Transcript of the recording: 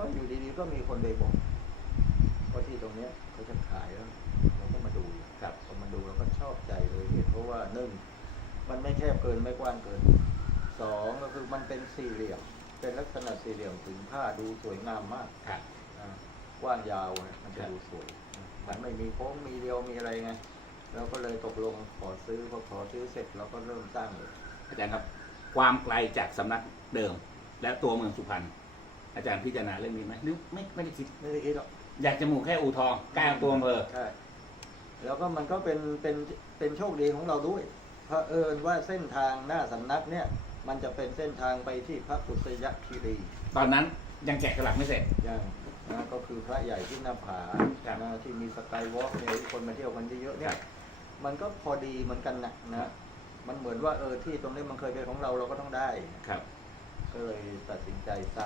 ก็อยู่ดีๆก็มีคนไปบอกว่าที่ตรงเนี้ยเขาจะขายแล้วเราก็มาดูครับพอมาดูเราก็ชอบใจเลยเหตุเพราะว่าหนึ่งมันไม่แคบเกินไม่กว้างเกินสองก็คือมันเป็นสี่เหลี่ยม เป็นลักษณะสี่เหลี่ยมถึงผ้าดูสวยงามมากครับอ่ากว้างยาวเนี่ยมันจะดูสวย มันไม่มีโค้งมีเรียวมีอะไรไงเราก็เลยตกลงขอซื้อพอขอซื้อเสร็จเราก็เริ่มสร้างเลยอาจารย์ครับความไกลจากสำนักเดิม และตัวเมืองสุพรรณ อาจารย์พิจารณาเรื่องนี้ไหมหรือไม่ไม่ได้คิด ไม่ได้คิดหรอกอยากจะหมู่แค่อูทองใกล้ตัวอำเภอใช่แล้วก็มันก็เป็นเป็นเป็นโชคดีของเราด้วยเพราะเอิญว่าเส้นทางหน้าสำนักเนี่ย มันจะเป็นเส้นทางไปที่พระปุษยคีรีตอนนั้นยังแกะสลักไม่เสร็จ อย่างนะก็คือพระใหญ่ที่หน้าผาครับ นะที่มีสกายวอล์กเนี่ยที่คนมาเที่ยวกันเยอะๆเนี่ครัยบมันก็พอดีเหมือนกันนะครันะบมันเหมือนว่าเออที่ตรงนี้มันเคยเป็นของเราเราก็ต้องได้ ครับ ก็เลยตัดสินใจสร้าง